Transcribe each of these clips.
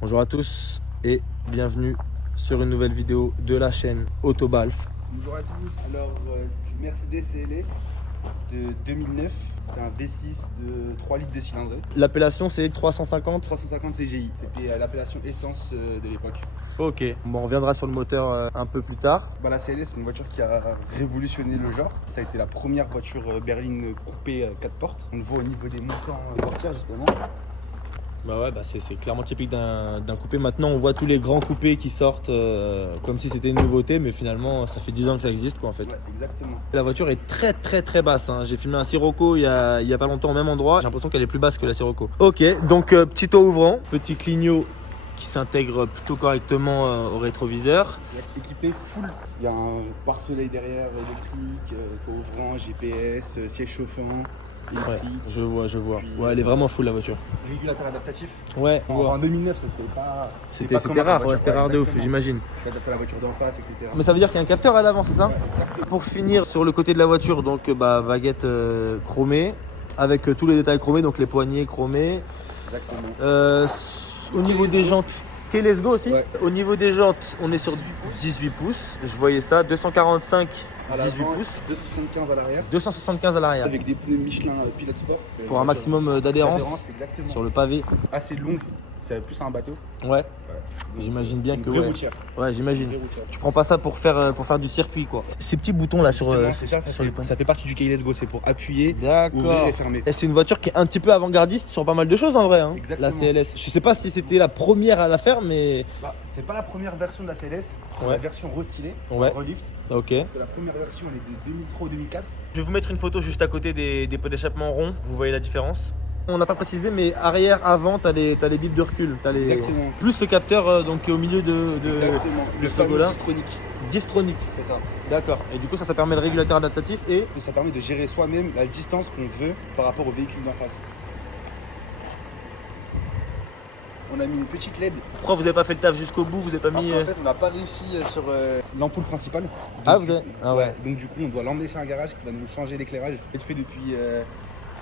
Bonjour à tous et bienvenue sur une nouvelle vidéo de la chaîne Autobalf. Bonjour à tous, alors c'est une Mercedes CLS de 2009, c'était un V6 de 3 litres de cylindrée. L'appellation c'est 350. 350 CGI, c'était l'appellation essence de l'époque. Ok, bon, on reviendra sur le moteur un peu plus tard. La CLS c'est une voiture qui a révolutionné le genre, ça a été la première voiture berline coupée 4 portes. On le voit au niveau des montants portières justement. C'est clairement typique d'un coupé. Maintenant on voit tous les grands coupés qui sortent comme si c'était une nouveauté, mais finalement ça fait 10 ans que ça existe quoi en fait. Ouais, exactement. La voiture est très basse, hein. J'ai filmé un Sirocco il y a pas longtemps au même endroit, j'ai l'impression qu'elle est plus basse que la Sirocco. Ok, donc petit toit ouvrant, petit clignot qui s'intègre plutôt correctement au rétroviseur. Équipé full, il y a un pare-soleil derrière électrique, toit ouvrant, GPS, siège chauffant. Ouais, je vois. Puis, ouais, elle est vraiment full la voiture. Régulateur adaptatif. Ouais, En 2009, ça c'était pas. C'était rare, ouais, c'était rare de ouf, j'imagine. Ça adapte à la voiture d'en face, etc. Mais ça veut dire qu'il y a un capteur à l'avant, c'est ça? Ouais, exactement. Pour finir sur le côté de la voiture, donc baguette chromée, avec tous les détails chromés, donc les poignées chromées. Exactement. Au niveau des jantes, Keyless Go aussi. Ouais. Au niveau des jantes, on est sur 18 pouces. Je voyais ça, 245, À 18 l'avant, pouces, 275 à l'arrière. 275 à l'arrière. Avec des pneus Michelin Pilot Sport. Pour un maximum d'adhérence Exactement. sur le pavé. Assez longue, c'est plus un bateau. Ouais, Donc, j'imagine bien une que vraie ouais. routière. Ouais, j'imagine. Une vraie routière. Tu prends pas ça pour faire du circuit quoi. Ces petits boutons là sur Justement, c'est ça, sur les points. ça fait partie du Keyless Go, c'est pour appuyer, ouvrir D'accord. et fermer. Et c'est une voiture qui est un petit peu avant-gardiste sur pas mal de choses en vrai, hein, Exactement. la CLS. Je sais pas si c'était la première à la faire, mais C'est pas la première version de la CLS, c'est Ouais. la version restylée, Ouais. relift. ok. La première version elle est de 2003 ou 2004. Je vais vous mettre une photo juste à côté des pots d'échappement ronds, vous voyez la différence. On n'a pas précisé, mais arrière, avant, t'as les bips de recul. Exactement. Plus le capteur donc, qui est au milieu Exactement. de Le ce fameux logo-là. distronique. Distronique. C'est ça. D'accord. Et du coup, ça permet le régulateur adaptatif et Et ça permet de gérer soi-même la distance qu'on veut par rapport au véhicule d'en face. On a mis une petite LED. pourquoi vous n'avez pas fait le taf jusqu'au bout? Vous n'avez pas Parce mis. qu'en fait, on n'a pas réussi sur l'ampoule principale. Ah, Donc, vous avez. Ah ouais. Donc, du coup, on doit l'emmener chez un garage qui va nous changer l'éclairage. C'est fait depuis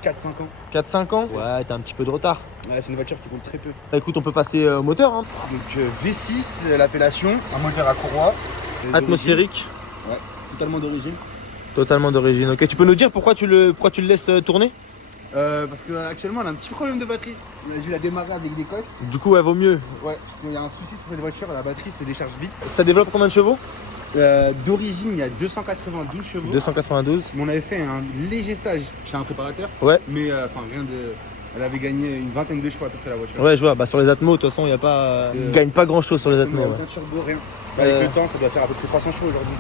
4-5 ans. 4-5 ans? Ouais, t'as un petit peu de retard. Ouais, c'est une voiture qui roule très peu. Bah, écoute, on peut passer au moteur. Hein. Donc, V6, l'appellation. Un moteur à courroie. Atmosphérique. Ouais, totalement d'origine. Totalement d'origine. Ok, tu peux nous dire pourquoi tu le laisses tourner? Parce qu'actuellement, on a un petit problème de batterie. On a dû la démarrer avec des cosses. Du coup, elle vaut mieux. Ouais, parce qu'il y a un souci sur cette voiture, la batterie se décharge vite. Ça développe combien de chevaux? D'origine, il y a 292 chevaux. 292. Mais on avait fait un léger stage chez un préparateur. Ouais. Mais rien de. Elle avait gagné une vingtaine de chevaux à peu près la voiture. Ouais, je vois. Bah, sur les Atmos, de toute façon, il y a pas. Ils gagnent pas grand chose sur les Atmos. Il y a Ouais. aucun turbo, rien. Avec le temps, ça doit faire à peu près 300 chevaux aujourd'hui.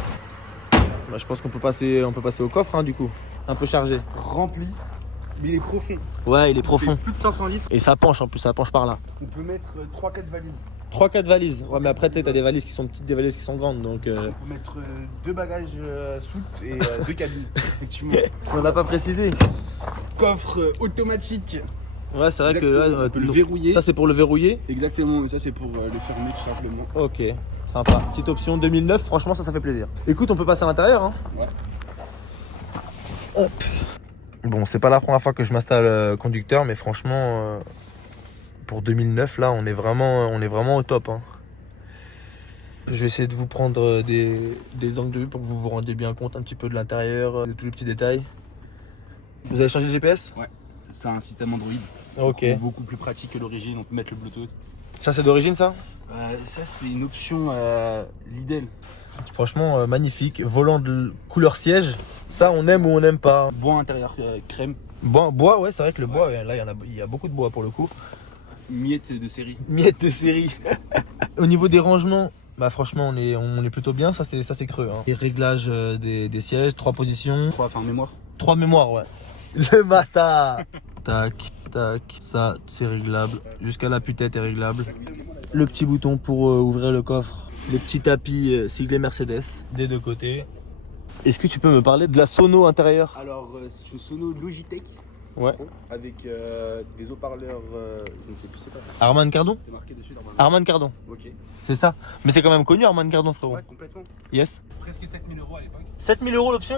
Bah, je pense qu'on peut passer au coffre, hein, du coup. Un peu chargé. Rempli, mais il est profond. Ouais, il est Il profond. fait plus de 500 litres. Et ça penche en plus, ça penche par là. On peut mettre 3-4 valises. 3-4 valises. Ouais, mais après, tu sais, t'as des valises qui sont petites, des valises qui sont grandes. Donc. On peut mettre 2 bagages soutes et 2 cabines, effectivement. On n'a pas précisé. Coffre automatique. Ouais, c'est vrai que. Exactement, on peut le verrouiller. Ça, c'est pour le verrouiller. Exactement, mais ça c'est pour le fermer tout simplement. Ok, sympa. Petite option 2009, franchement, ça fait plaisir. Écoute, on peut passer à l'intérieur. Hein. Ouais. Hop. Bon, c'est pas la première fois que je m'installe conducteur, mais franchement, pour 2009, là, on est vraiment au top. Hein. Je vais essayer de vous prendre des angles de vue pour que vous vous rendiez bien compte un petit peu de l'intérieur, de tous les petits détails. Vous avez changé le GPS? Ouais. C'est un système Android. Ok. Beaucoup plus pratique que l'origine, on peut mettre le Bluetooth. Ça, c'est d'origine, ça? Ça c'est une option Lidl. Franchement, magnifique. Volant de couleur siège. Ça, on aime ou on n'aime pas. Bois intérieur crème. Bois, ouais, c'est vrai que le bois, là, il y a beaucoup de bois pour le coup. Miette de série. Miette de série. Au niveau des rangements, bah franchement, on est plutôt bien. Ça, c'est creux. Hein. Les réglages des sièges, 3 positions. Mémoire. 3 mémoires, ouais. Le massa. Tac, tac. Ça, c'est réglable. Jusqu'à la tête est réglable. Le petit bouton pour ouvrir le coffre. Les petits tapis siglés Mercedes des deux côtés. Est-ce que tu peux me parler de la sono intérieure? Alors c'est une sono Logitech. Ouais. Avec des haut-parleurs, je ne sais plus c'est quoi. Harman Kardon? C'est marqué dessus normalement. Harman Kardon, Ok. c'est ça. Mais c'est quand même connu Harman Kardon, frérot. Ouais, complètement. Yes. Presque 7 000 € à l'époque. 7 000 € l'option?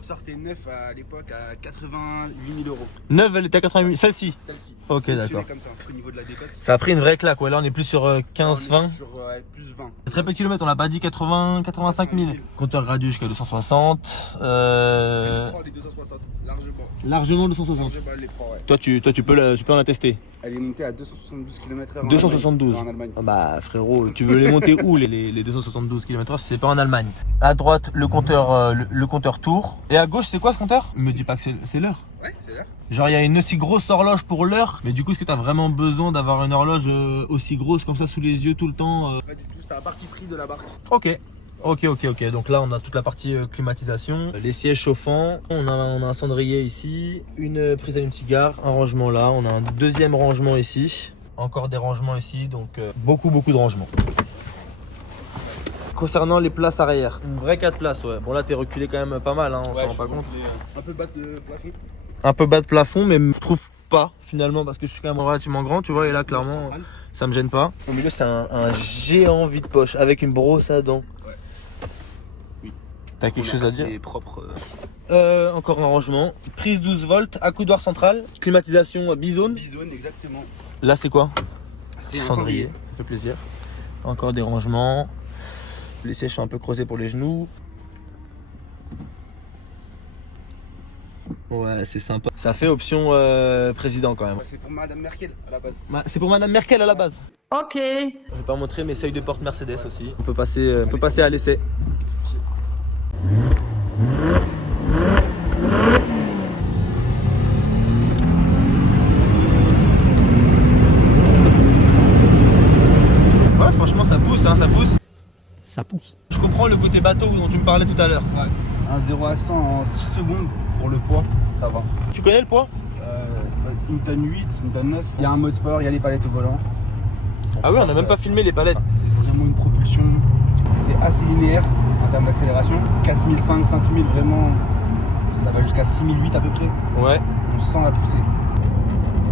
Sortait neuf à l'époque à 88 000 euros. 9, elle était à 88 000. Celle-ci? Celle-ci. Ok, d'accord. Comme ça, au niveau de la décote. Ça a pris une vraie claque, ouais. Là, on est plus sur 15-20. Sur plus 20. Très peu de kilomètres, on l'a pas dit 85 000. Compteur gradué jusqu'à 260. Elle prend les 260, largement. Largement 260. Largement, elle les prend, ouais. Toi, tu peux en attester. Elle est montée à 272 km/h. 272. En Allemagne. Ah bah frérot, tu veux les monter où les 272 km/h si c'est pas en Allemagne? À droite, le compteur tour. Et à gauche, c'est quoi ce compteur? Me dis pas que c'est l'heure. Ouais, c'est l'heure. Genre il y a une aussi grosse horloge pour l'heure. Mais du coup, est-ce que t'as vraiment besoin d'avoir une horloge aussi grosse comme ça sous les yeux tout le temps Pas du tout, c'était la partie prix de la barque. Ok. Donc là, on a toute la partie climatisation, les sièges chauffants, on a un cendrier ici, une prise allume-cigare, un rangement là, on a un deuxième rangement ici, encore des rangements ici, donc beaucoup de rangements. Concernant les places arrière, une vraie 4 places, ouais. Bon là, t'es reculé quand même pas mal, hein, on s'en rend pas compte. Un peu bas de plafond. Un peu bas de plafond, mais je trouve pas finalement parce que je suis quand même relativement grand, tu vois, et là clairement, ça me gêne pas. Au milieu, c'est un géant vide-poche avec une brosse à dents. T'as quelque chose à dire? C'est propre. Encore un rangement. Prise 12 volts, accoudoir central, climatisation bizone. Bizone, exactement. Là, c'est quoi? C'est un Cendrier. Ça fait plaisir. Encore des rangements. Les sièges sont un peu creusés pour les genoux. Ouais, c'est sympa. Ça fait option président quand même. C'est pour Madame Merkel à la base. C'est pour Madame Merkel à la base. Ok. Je vais pas montrer mes seuils de porte Mercedes aussi. On peut passer à l'essai. Ouais, franchement, ça pousse, hein, ça pousse. Ça pousse. Je comprends le côté bateau dont tu me parlais tout à l'heure. Ouais. Un 0 à 100 en 6 secondes pour le poids, ça va. Tu connais le poids? Une tonne 8, une tonne 9. Il y a un mode sport, il y a les palettes au volant. Ah oui, on a même pas filmé les palettes. C'est vraiment une propulsion. C'est assez linéaire en termes d'accélération. 4005, 5000 vraiment. Ça va jusqu'à 6008 à peu près. Ouais. On sent la poussée.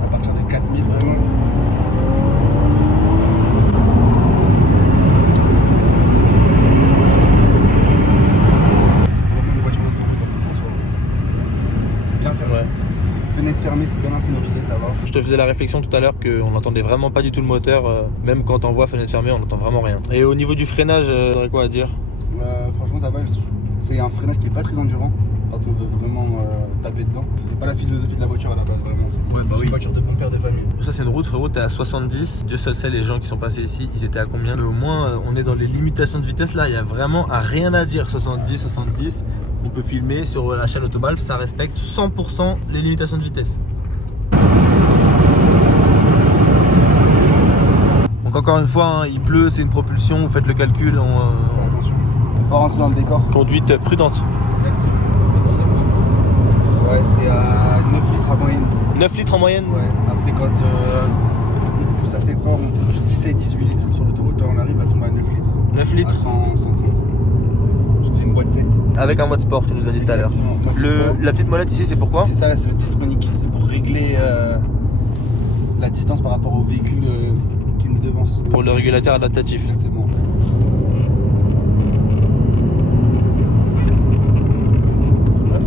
À partir de 4000 vraiment. C'est vraiment une voiture d'autoroute en soi. Bien fermée. Ouais. Fenêtre fermée, c'est bien insonorisé, ça va. Je te faisais la réflexion tout à l'heure qu'on n'entendait vraiment pas du tout le moteur. Même quand on voit fenêtre fermée, on n'entend vraiment rien. Et au niveau du freinage, t'aurais quoi à dire? Franchement, ça va. C'est un freinage qui est pas très endurant quand on veut vraiment taper dedans. C'est pas la philosophie de la voiture à la base, vraiment. C'est une voiture de bon père de famille. Ça, c'est une route, frérot, t'es à 70. Dieu seul sait les gens qui sont passés ici, ils étaient à combien? Mais au moins, on est dans les limitations de vitesse là, il y a vraiment rien à dire. 70, 70. On peut filmer sur la chaîne Autobalf, ça respecte 100% les limitations de vitesse. Donc encore une fois, hein, il pleut, c'est une propulsion, vous faites le calcul. Faut faire attention. On va rentrer dans le décor. Conduite prudente. Exactement. Ouais, c'était à 9 litres à moyenne. 9 litres en moyenne? Ouais. Après, quand on pousse assez fort, on fait plus 17, 18 litres sur l'autoroute, on arrive à tomber à 9 litres. 9 litres À 100, 130. C'était une boîte 7. avec un mode sport, tu nous as dit tout à l'heure. La petite molette ici, c'est pourquoi? C'est ça, c'est le distronique. C'est pour régler la distance par rapport au véhicule qui nous devance. Pour le régulateur adaptatif. Exactement. Ouais,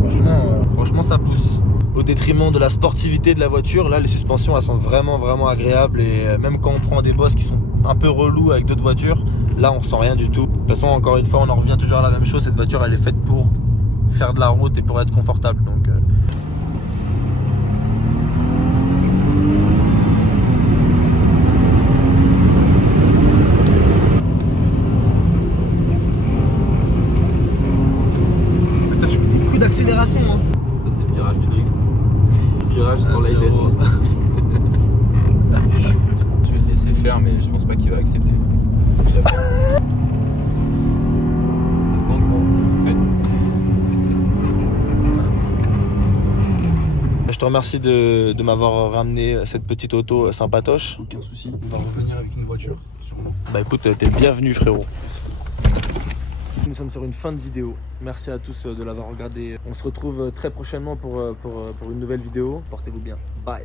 franchement, ça pousse. Au détriment de la sportivité de la voiture, là, les suspensions, elles sont vraiment agréables. Et même quand on prend des bosses qui sont un peu relous avec d'autres voitures, là, on sent rien du tout. De toute façon, encore une fois, on en revient toujours à la même chose. Cette voiture, elle est faite pour faire de la route et pour être confortable. Donc, Toi, tu mets des coups d'accélération, hein. Ça c'est le virage du drift. Virage sans lane assist ici. Je vais le laisser faire mais je pense pas qu'il va accepter. Il a peur. Je te remercie de m'avoir ramené cette petite auto sympatoche. Aucun souci. On va revenir avec une voiture, sûrement. Bah écoute, t'es bienvenu, frérot. Nous sommes sur une fin de vidéo. Merci à tous de l'avoir regardé. On se retrouve très prochainement pour une nouvelle vidéo. Portez-vous bien. Bye.